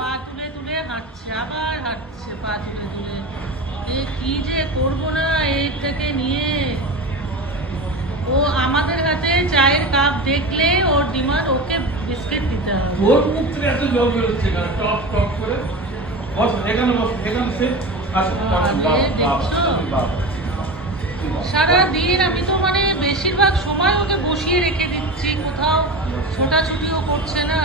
পা তুলে তুলে হাঁটছে, আবার হাঁটছে পা তুলে তুলে। কি যে করবো না এর থেকে নিয়ে। ও আমাদের হাতে চায়ের কাপ দেখলে ওর ডিমান্ড ওকে বিস্কিট দিতে হবে। ওর মুখ থেকে এত জল বেরোচ্ছে না, টপ টপ করে। বস এখানে, বস এখানে, সে দেখছো সারাদিন আমি তো মানে বেশিরভাগ সময় ওকে বসিয়ে রেখে দিচ্ছি, কোথাও ছোটাছুটিও করছে না।